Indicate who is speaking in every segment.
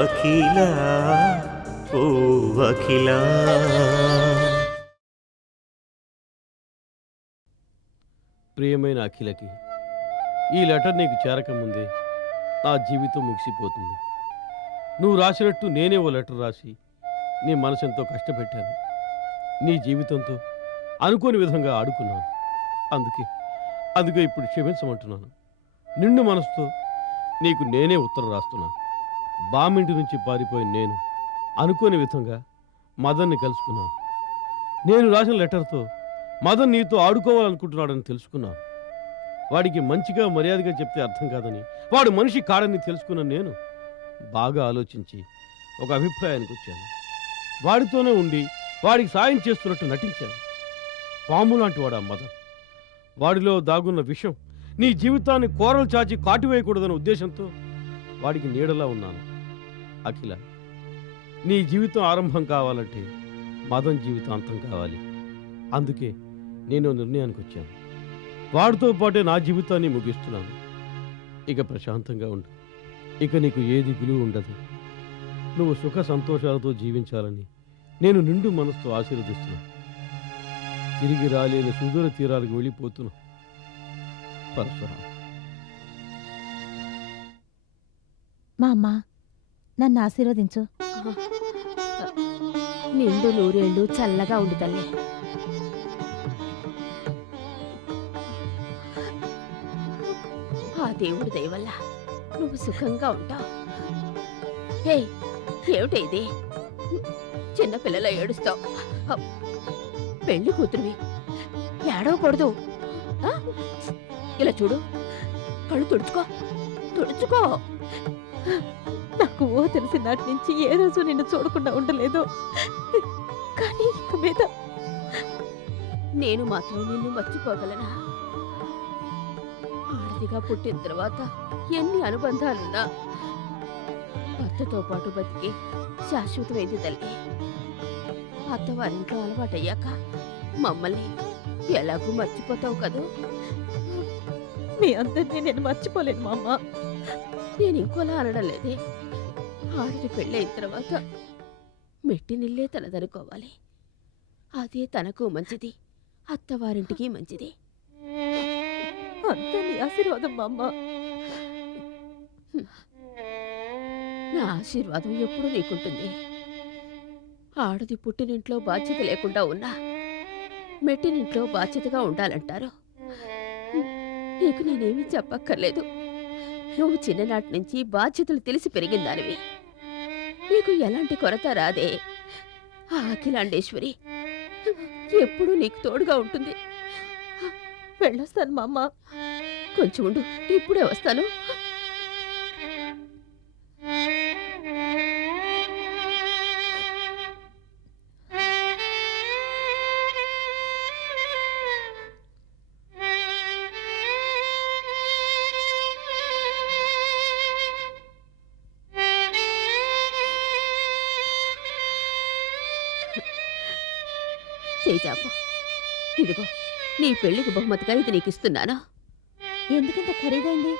Speaker 1: అఖిల ఓ అఖిల.
Speaker 2: ప్రియమైన అఖిలకి ఈ లెటర్ నీకు చేరకముందే నా జీవితం ముగిసిపోతుంది. నువ్వు రాసినట్టు నేనే ఓ లెటర్ రాసి నీ మనసెంతో కష్టపెట్టాను. నీ జీవితంతో అనుకోని విధంగా ఆడుకున్నాను. అందుకే అందుకే ఇప్పుడు క్షమించమంటున్నాను. నిండు మనసుతో నీకు నేనే ఉత్తరం రాస్తున్నాను బామింటి నుంచి పారిపోయిన నేను అనుకోని విధంగా మదన్ని కలుసుకున్నాను నేను రాసిన లెటర్తో మదన్ నీతో ఆడుకోవాలనుకుంటున్నాడని తెలుసుకున్నాను వాడికి మంచిగా మర్యాదగా చెప్తే అర్థం కాదని వాడు మనిషి కాడని తెలుసుకున్న నేను బాగా ఆలోచించి ఒక అభిప్రాయానికి వచ్చాను. వాడితోనే ఉండి వాడికి సాయం చేస్తున్నట్టు నటించాను. పాము లాంటి వాడు ఆ మదన్? వాడిలో దాగున్న విషం నీ జీవితాన్ని కోరలు చాచి కాటివేయకూడదన్న ఉద్దేశంతో వాడికి నీడలా ఉన్నాను. అఖిల నీ జీవితం ఆరంభం కావాలంటే మదన్ జీవితం అంతం కావాలి. అందుకే నేను నిర్ణయానికి వచ్చాను. వాడితో పాటే నా జీవితాన్ని ముగిస్తున్నాను. ఇక ప్రశాంతంగా ఉండు. ఇక నీకు ఏది గులువు ఉండదు. నువ్వు సుఖ సంతోషాలతో జీవించాలని నేను నిండు మనసుతో ఆశీర్వదిస్తున్నాను. తిరిగి రాలేని సుదూర తీరాలకు వెళ్ళిపోతున్నాను. పరశురాం
Speaker 3: మా అమ్మ నన్ను ఆశీర్వదించు.
Speaker 4: నిండు నూరేళ్ళు చల్లగా ఉండు తల్లి. ఆ దేవుడి దయ వల్ల నువ్వు సుఖంగా ఉంటావు హే ఏమిటి ఇది? చిన్నపిల్లల ఏడుస్తావు. పెళ్ళి కూతురువి. ఏడవకూడదు? ఇలా చూడు. కళ్ళు తుడుచుకో. తుడుచుకో.
Speaker 3: నాకు ఓ తెలిసిన నాటి నుంచి ఏ రోజు నిన్ను చూడకుండా ఉండలేదు. కానీ ఇక మీద
Speaker 4: నేను మాత్రం నిన్ను మర్చిపోగలనా? ఆడదిగా పుట్టిన తర్వాత ఎన్ని అనుబంధాలున్నా భర్తతో పాటు బతికి శాశ్వతమైంది తల్లి. అత్తవారింట్లో అలవాటయ్యాక మమ్మల్ని ఎలాగూ మర్చిపోతావు కదూ?
Speaker 3: మీ అందరినీ నేను మర్చిపోలేను మా అమ్మ
Speaker 4: నేను ఇంకోలా అనడం లేదే ఆడది పెళ్ళైన తర్వాత మెట్టి నిల్లే తనదనుకోవాలి అదే తనకు మంచిది అత్తవారింటికి మంచిది.
Speaker 3: అంతా నీ ఆశీర్వాదం మా అమ్మ
Speaker 4: నా ఆశీర్వాదం ఎప్పుడూ నీకుంటుంది? ఆడది పుట్టినింట్లో బాధ్యత లేకుండా ఉన్నా మెట్టినింట్లో బాధ్యతగా ఉండాలంటారు. నీకు నేనేమీ చెప్పక్కర్లేదు. నువ్వు చిన్ననాటి నుంచి బాధ్యతలు తెలిసి పెరిగిందానివి నీకు ఎలాంటి కొరత రాదే. ఆ అఖిలాండేశ్వరి ఎప్పుడూ నీకు తోడుగా ఉంటుంది.
Speaker 3: వెళ్ళొస్తాను మా అమ్మ
Speaker 4: కొంచెం ఉండు ఇప్పుడే వస్తాను. నీ పెళ్ళికి బహుమతిగా ఇది నీకు ఇస్తున్నాను?
Speaker 3: ఎందుకింత ఖరీదైంది?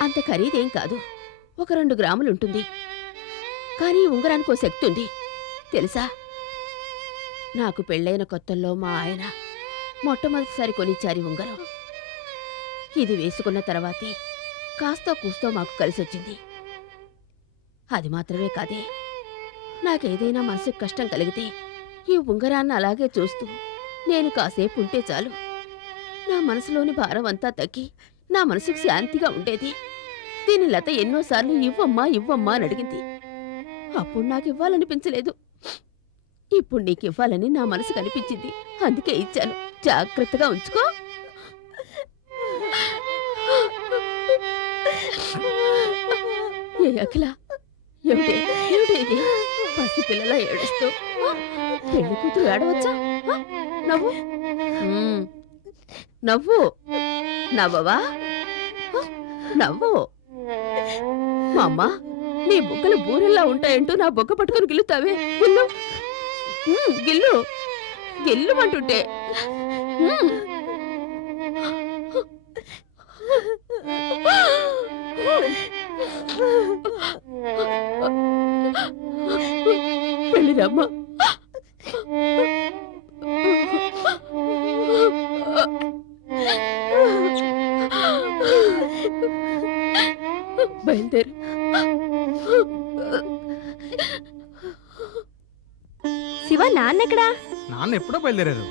Speaker 4: అంత ఖరీదేం కాదు. ఒక రెండు గ్రాములు ఉంటుంది. కానీ ఉంగరానికి ఓ శక్తి ఉంది. తెలుసా? నాకు పెళ్ళైన కొత్తల్లో మా ఆయన మొట్టమొదటిసారి కొనిచ్చారు ఈ ఉంగరం. ఇది వేసుకున్న తర్వాతే కాస్త కూస్తో మాకు కలిసొచ్చింది. అది మాత్రమే కాదే నాకేదైనా మనసుకు కష్టం కలిగితే ఈ ఉంగరాన్ని అలాగే చూస్తూ నేను కాసేపు ఉంటే చాలు. నా మనసులోని భారం అంతా తగ్గి నా మనసుకు శాంతిగా ఉండేది. దీని లత ఎన్నోసార్లు ఇవ్వమ్మా ఇవ్వమ్మా అని అడిగింది. అప్పుడు నాకు ఇవ్వాలనిపించలేదు ఇప్పుడు నీకు ఇవ్వాలని నా మనసు కనిపించింది. అందుకే ఇచ్చాను. జాగ్రత్తగా ఉంచుకో. ఏ అఖిల ఏమిటి? ఏమిటి ఇది? పసి ఏడుస్తూ. పెళ్ళి కూతురు ఏడవచ్చా? నవ్వు? నవ్వు. నవ్వవా? నవ్వు. మా అమ్మ నీ బుగ్గలు బూరెల్లా ఉంటాయంటూ నా బొగ్గ పట్టుకొని గిల్లుతావే? గిల్లు. గిల్లు గిల్లు అంటుంటే
Speaker 3: పెళ్ళిరమ్మా
Speaker 5: నాన్న ఎప్పుడో బయలుదేరారు.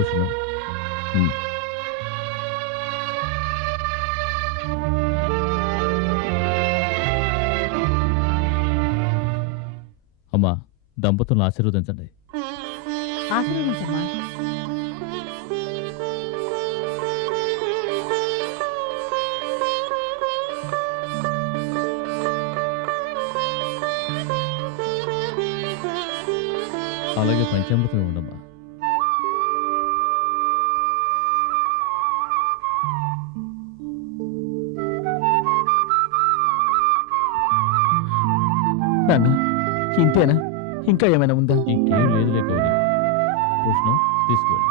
Speaker 6: కూర్చున్నాం అమ్మా దంపతులను ఆశీర్వదించండి.
Speaker 3: ఆశీర్వదించమ్మా
Speaker 6: అలాగే పంచామృతం ఉండమ్మా.
Speaker 5: ఇంకా ఏమైనా ఉందా?
Speaker 6: ఇంకేం లేదులే గౌరీ. భూషణం తీసుకువెళ్ళి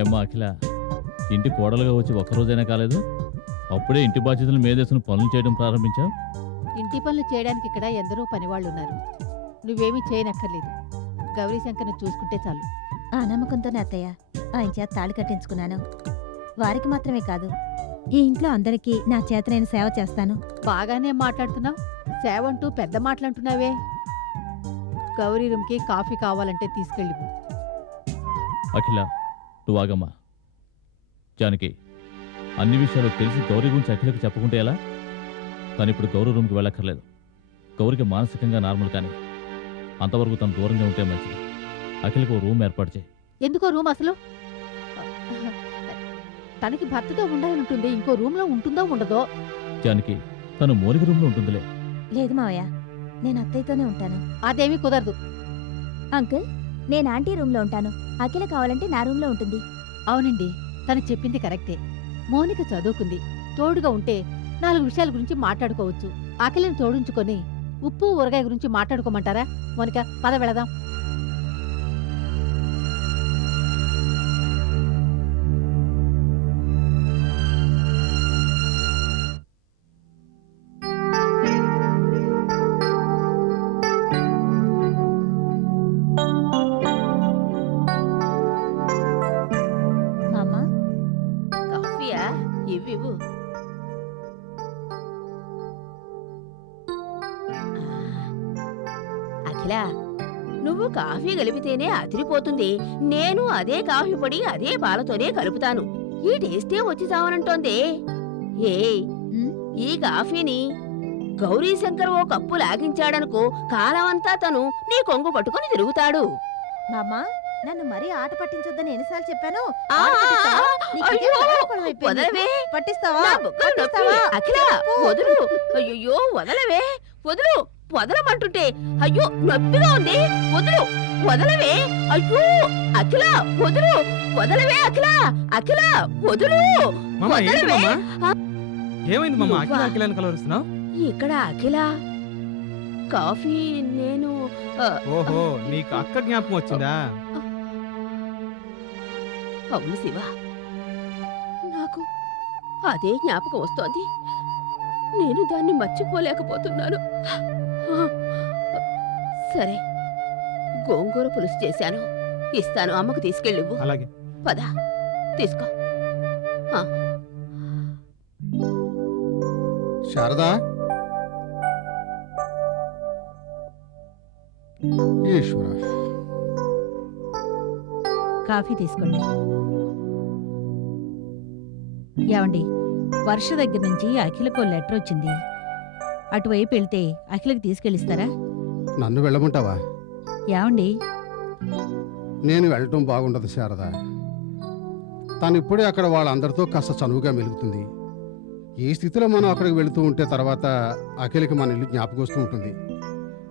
Speaker 6: ఏమ్మా అఖిల ఇంటి కోడలుగా వచ్చి ఒక్కరోజైనా కాలేదు? అప్పుడే ఇంటి బాధ్యతలు మేదేసుకుని పనులు చేయడం ప్రారంభించావు?
Speaker 7: ఇంటి పనులు చేయడానికి ఇక్కడ ఎందరో పనివాళ్ళు ఉన్నారు నువ్వేమీ చేయనక్కర్లేదు. గౌరీశంకర్ను చూసుకుంటే చాలు.
Speaker 8: ఆ నమ్మకంతోనే అత్తయ్య. ఆయన చేత తాళి కట్టించుకున్నాను. వారికి మాత్రమే కాదు ఈ ఇంట్లో అందరికీ నా చేత నేను సేవ చేస్తాను.
Speaker 7: బాగానే మాట్లాడుతున్నావు. సేవంటూ పెద్ద మాటలంటున్నావే. గౌరీ రూమ్కి కాఫీ కావాలంటే తీసుకెళ్ళి
Speaker 6: అఖిల నువ్వు ఆగమ్మా. జానకి అన్ని విషయాలు తెలిసి గౌరీ గురించి అఖిలకు చెప్పుకుంటే ఎలా? తను ఇప్పుడు గౌరీ రూమ్కి వెళ్ళక్కర్లేదు. గౌరికి మానసికంగా నార్మల్ కానీ అంతవరకు తను దూరంగా ఉంటే మంచిది. అఖిలకు రూమ్ ఏర్పాటు చేయి.
Speaker 7: ఎందుకో రూమ్ అసలు? తనకి భర్తతో ఉండాలని ఉంటుంది ఇంకో రూమ్లో ఉంటుందో ఉండదో?
Speaker 6: జానకి తను మోరిక రూమ్లో ఉంటుందిలే.
Speaker 8: లేదు మావయ్య నేను అత్తయ్యతోనే ఉంటాను.
Speaker 7: అదేమీ కుదరదు.
Speaker 8: అంకుల్ నేను ఆంటీ రూమ్లో ఉంటాను. అఖిల కావాలంటే నా రూమ్లో ఉంటుంది.
Speaker 7: అవునండి తను చెప్పింది కరెక్టే. మౌనిక చదువుకుంది. తోడుగా ఉంటే నాలుగు విషయాల గురించి మాట్లాడుకోవచ్చు. ఆకలిని తోడుంచుకొని ఉప్పు ఊరగాయ గురించి మాట్లాడుకోమంటారా? మౌనిక పద వెళదాం.
Speaker 4: కాఫీ కలిపితేనే అదిరిపోతుంది. నేను అదే కాఫీ పొడి అదే పాలతోనే కలుపుతాను. ఈ టేస్టే వచ్చి చావనంటోంది. ఏయ్
Speaker 9: ఉమ్,
Speaker 4: ఈ కాఫీని గౌరీశంకర్ ఓ కప్పు లాగించాడనుకో కాలమంతా తను నీ కొంగు పట్టుకొని తిరుగుతాడు.
Speaker 9: నన్ను మరీ ఆట పట్టించొద్దని ఎన్నిసార్లు చెప్పాను?
Speaker 4: ఆ,
Speaker 9: ఆట పట్టిస్తావా? నీకు ఇదే
Speaker 4: అయ్యో,
Speaker 9: పరాకులం అయిపోయింది.
Speaker 4: వదలవే.
Speaker 9: పట్టిస్తావా?
Speaker 4: నా బుగ్గలు నొప్పి.
Speaker 9: పట్టిస్తావా?
Speaker 4: అఖిల వదులు. అయ్యో వదలవే. వదులు. వదలమంటుంటే అయ్యో నొప్పిగా ఉంది వదులు వదలవే అయ్యో అఖిల వదులు వదలవే అఖిల అఖిల వదులు వదలవే.
Speaker 10: ఏమైంది మామ? అఖిల
Speaker 4: నువ్వా?
Speaker 10: అఖిలని కలవరుస్తున్నావు?
Speaker 4: ఇక్కడ అఖిల కాఫీ నేను
Speaker 10: ఓహో నీకు అక్క జ్ఞాపకం వచ్చిందా?
Speaker 4: అవును శివ. నాకు అదే జ్ఞాపకం వస్తోంది. నేను దాన్ని మర్చిపోలేకపోతున్నాను. సరే గోంగూర పులుసు చేశాను. ఇస్తాను అమ్మకు తీసుకెళ్ళివ్వు
Speaker 10: అలాగే.
Speaker 4: పద తీసుకో.
Speaker 11: శారదా? ఈశ్వర.
Speaker 12: కాఫీ తీసుకోండి. ఏమండి వర్ష దగ్గర నుంచి అఖిలకు లెటర్ వచ్చింది. అటువైపు వెళ్తే అఖిలకు తీసుకెళ్ళిస్తారా?
Speaker 11: నన్ను వెళ్ళమంటావా?
Speaker 12: ఏమండి?
Speaker 11: నేను వెళ్ళటం బాగుండదు శారదా. తను ఇప్పుడే అక్కడ వాళ్ళందరితో కాస్త చనువుగా మెలుగుతుంది. ఈ స్థితిలో మనం అక్కడికి వెళుతూ ఉంటే తర్వాత అఖిలకి మన ఇల్లు జ్ఞాపకం వస్తూ ఉంటుంది.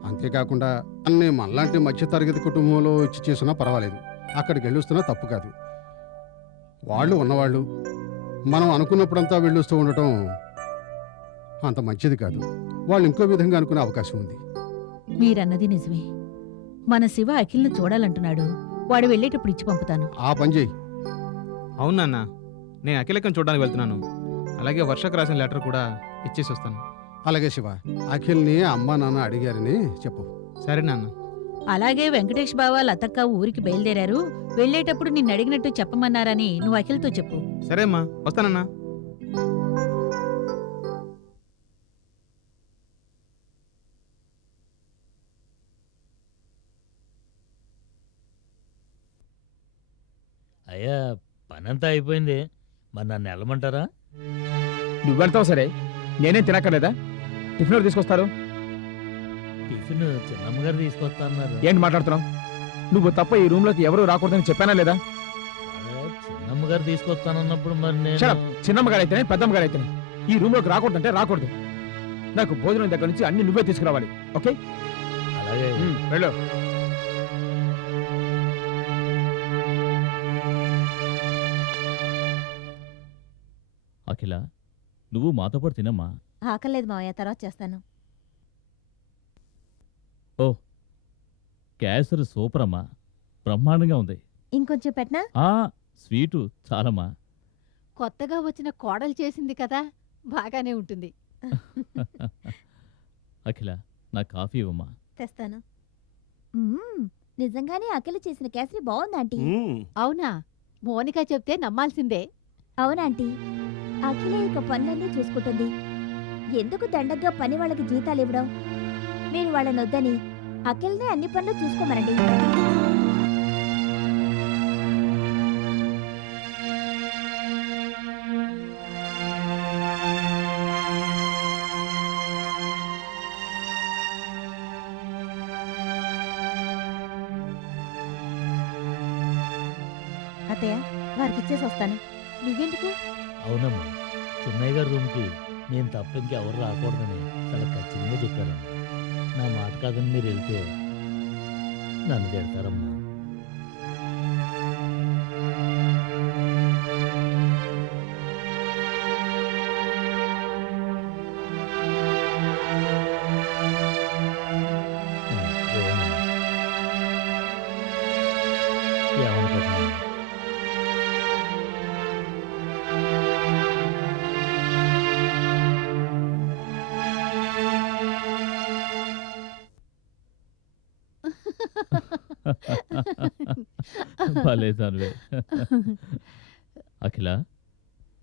Speaker 11: అంతేకాకుండా అన్ని మనలాంటి మధ్యతరగతి కుటుంబంలో ఇచ్చి చేసినా పర్వాలేదు. అక్కడికి వెళ్ళొస్తున్నా తప్పు కాదు. వాళ్ళు ఉన్నవాళ్ళు. మనం అనుకున్నప్పుడంతా వెళ్ళొస్తూ ఉండటం అంత మంచిది కాదు. వాళ్ళు ఇంకో విధంగా అనుకునే అవకాశం ఉంది.
Speaker 12: మీరన్నది నిజమే. మన శివ అఖిల్ని చూడాలంటున్నాడు. వాడు వెళ్ళేటప్పుడు ఇచ్చి పంపుతాను.
Speaker 11: ఆ పని చేయి.
Speaker 10: అవును నాన్న. నేను అఖిలకం చూడడానికి వెళ్తున్నాను. అలాగే వర్షకు రాసిన లెటర్ కూడా ఇచ్చేసి వస్తాను.
Speaker 11: అలాగే శివ. అఖిల్ని అమ్మ నాన్న అడిగారని చెప్పు.
Speaker 10: సరే నాన్న.
Speaker 12: అలాగే వెంకటేష్ బావ లతక్క ఊరికి బయలుదేరారు. వెళ్ళేటప్పుడు నిన్ను అడిగినట్టు చెప్పమన్నారని నువ్వు అఖిల్తో చెప్పు.
Speaker 10: సరే అమ్మా. వస్తానన్నా.
Speaker 13: అయ్యా పనంతా అయిపోయింది. మరి నన్ను వెళ్ళమంటారా?
Speaker 5: నువ్వు వెళ్తావు సరే. నేనేం తినక్కర్లేదా? టిఫిన్ ఎవరు తీసుకొస్తారు?
Speaker 13: టిఫిన్ చిన్నమ్మగారు తీసుకొస్తా అన్నారు
Speaker 5: ఏంటి మాట్లాడుతున్నావు? నువ్వు తప్ప ఈ రూమ్లోకి ఎవరు రాకూడదని చెప్పానా లేదా?
Speaker 13: చిన్నమ్మగారు తీసుకొస్తానన్నప్పుడు మరి నేను
Speaker 5: up. చిన్నమ్మ గారు అయితేనే పెద్దమ్మ గారు అయితేనే ఈ రూమ్లోకి రాకూడదంటే రాకూడదు. నాకు భోజనం దగ్గర నుంచి అన్ని నువ్వే తీసుకురావాలి. ఓకే?
Speaker 13: అలాగే.
Speaker 5: వెళ్ళు.
Speaker 6: అఖిల నువ్వు మాతో పాటు తినమ్మా.
Speaker 9: ఆకలేదు మావయ్య తర్వాత చేస్తాను.
Speaker 6: కేసరి సూపర్ అమ్మా బ్రహ్మాండంగా ఉంది.
Speaker 9: ఇంకొంచెం పెట్టనా?
Speaker 6: ఆ స్వీటు చాలమ్మా.
Speaker 12: కొత్తగా వచ్చిన కోడలు చేసింది కదా బాగానే ఉంటుంది.
Speaker 6: అఖిల నా కాఫీ ఇవ్వమ్మా.
Speaker 9: తెస్తాను. మ్మ్, నిజంగానే అఖిల చేసిన కేసరి బాగుందాంటీ
Speaker 1: మ్మ్.
Speaker 12: అవునా? మోనిక చెప్తే నమ్మాల్సిందే.
Speaker 9: అవునాంటీ. అఖిల ఇక పనులన్నీ చూసుకుంటుంది. ఎందుకు దండగ్గా పని వాళ్ళకి జీతాలు ఇవ్వడం మీరు వాళ్ళని వద్దని అఖిల్నే అన్ని పనులు చూసుకోమనండి.
Speaker 6: భలే దానివే అఖిల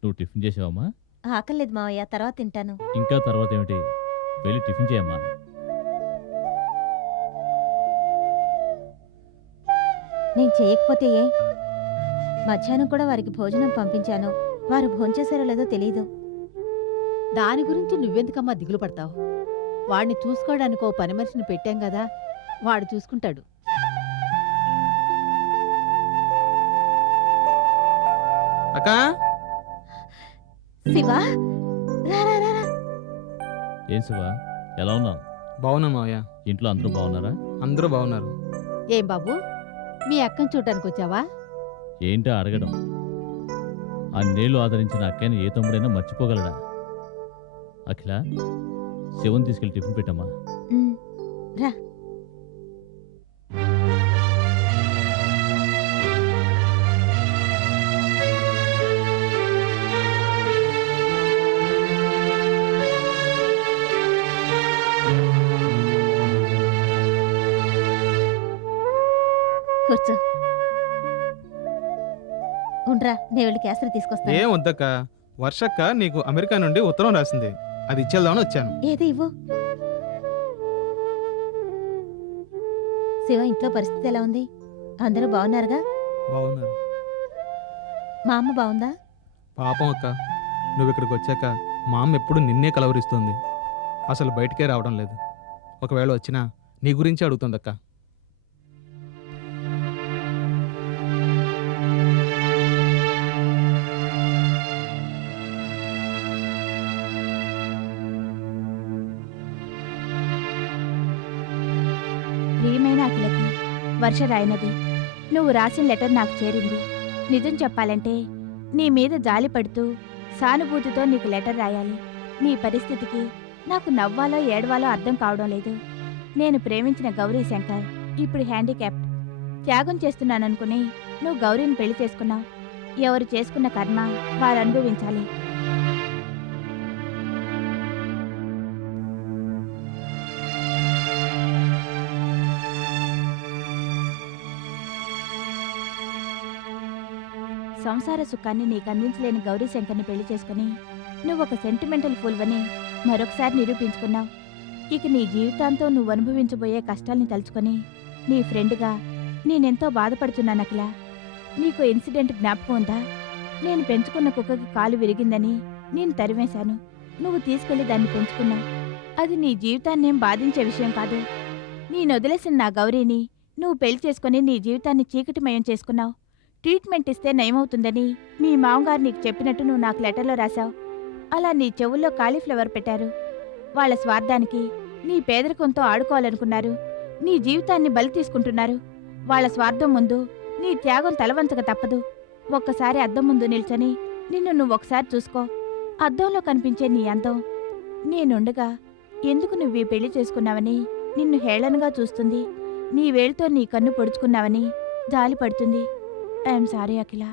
Speaker 6: నువ్వు టిఫిన్ చేసావమ్మా?
Speaker 9: ఆకలేదు మావయ్య తర్వాత తింటాను.
Speaker 6: ఇంకా తర్వాత ఏమిటి? వెళ్ళి టిఫిన్ చేయమ్మా.
Speaker 8: నేను చేయకపోతే ఏ? మధ్యాహ్నం కూడా వారికి భోజనం పంపించాను. వారు భోంచేశారో లేదో తెలియదు
Speaker 7: దాని గురించి నువ్వెందుకమ్మా దిగులు పడతావు? వాడిని చూసుకోవడానికి ఓ పని మనిషిని పెట్టాం కదా వాడు చూసుకుంటాడు.
Speaker 10: అక్క?
Speaker 8: శివా? రా రా రా రా.
Speaker 6: ఏం శివ? ఎలా ఉన్నావు?
Speaker 10: బాగున్నా మావయ్య.
Speaker 6: ఇంట్లో అందరూ బాగున్నారా?
Speaker 10: అందరూ బాగున్నారు.
Speaker 7: ఏం బాబు? మీ అక్కని చూడటానికి వచ్చావా?
Speaker 6: ఏంటో అడగడం. అన్నేళ్ళు ఆదరించిన అక్కని ఏ తమ్ముడైనా మర్చిపోగలడా? అఖిల శివన్ తీసుకెళ్ళి టిఫిన్ పెట్టమ్మా.
Speaker 8: రా. నేను వెళ్ళి కేసరి తీసుకొస్తాను.
Speaker 10: ఏం వద్దక్క? వర్షక్క నీకు అమెరికా నుండి ఉత్తరం రాసింది. అది ఇచ్చేద్దామని వచ్చాను.
Speaker 8: ఏది ఇవ్వు? శివ ఇంట్లో పరిస్థితి ఎలా ఉంది? అందరూ బాగున్నారుగా?
Speaker 10: బాగున్నారు.
Speaker 8: మా అమ్మ బాగుందా?
Speaker 10: పాపం అక్క. నువ్వు ఇక్కడికి వచ్చాక మా అమ్మ ఎప్పుడు నిన్నే కలవరిస్తుంది. అసలు బయటికే రావడం లేదు. ఒకవేళ వచ్చినా నీ గురించి అడుగుతుంది
Speaker 8: వర్ష రాయినది నువ్వు రాసిన లెటర్ నాకు చేరింది. నిజం చెప్పాలంటే నీ మీద జాలి పడుతూ సానుభూతితో నీకు లెటర్ రాయాలి. నీ పరిస్థితికి నాకు నవ్వాలో ఏడవాలో అర్థం కావడం లేదు. నేను ప్రేమించిన గౌరీ శంకర్ ఇప్పుడు హ్యాండిక్యాప్డ్. త్యాగం చేస్తున్నాననుకుని నువ్వు గౌరీని పెళ్ళి చేసుకున్నావు. ఎవరు చేసుకున్న కర్మ వారు అనుభవించాలి. సంసార సుఖాన్ని నీకు అందించలేని గౌరీ శంకర్ని పెళ్ళి చేసుకుని నువ్వు ఒక సెంటిమెంటల్ ఫుల్వని మరొకసారి నిరూపించుకున్నావు. ఇక నీ జీవితాంతం నువ్వు అనుభవించబోయే కష్టాల్ని తలుచుకొని నీ ఫ్రెండ్గా నేనెంతో బాధపడుతున్నాను అఖిల. నీకు ఇన్సిడెంట్ జ్ఞాపకం ఉందా? నేను పెంచుకున్న కుక్కకి కాలు విరిగిందని నేను తరివేశాను నువ్వు తీసుకెళ్ళి దాన్ని పెంచుకున్నావు అది నీ జీవితాన్నేం బాధించే విషయం కాదు. నేను వదిలేసిన నా గౌరీని నువ్వు పెళ్ళి చేసుకుని నీ జీవితాన్ని చీకటిమయం చేసుకున్నావు. ట్రీట్మెంట్ ఇస్తే నయమవుతుందని మీ మామగారు నీకు చెప్పినట్టు నువ్వు నాకు లెటర్లో రాశావు. అలా నీ చెవుల్లో కాలీఫ్లవర్ పెట్టారు. వాళ్ళ స్వార్థానికి నీ పేదరికంతో ఆడుకోవాలనుకున్నారు. నీ జీవితాన్ని బలి తీసుకుంటున్నారు. వాళ్ళ స్వార్థం ముందు నీ త్యాగం తలవంచక తప్పదు. ఒక్కసారి అద్దం ముందు నిల్చొని నిన్ను నువ్వు ఒకసారి చూసుకో. అద్దంలో కనిపించే నీ అందం నేనుండగా ఎందుకు నువ్వు ఈ పెళ్ళి చేసుకున్నావని నిన్ను హేళనగా చూస్తుంది. నీ వేళ్తో నీ కన్ను పొడుచుకున్నావని జాలి పడుతుంది ఐఎమ్ సారీ అఖిల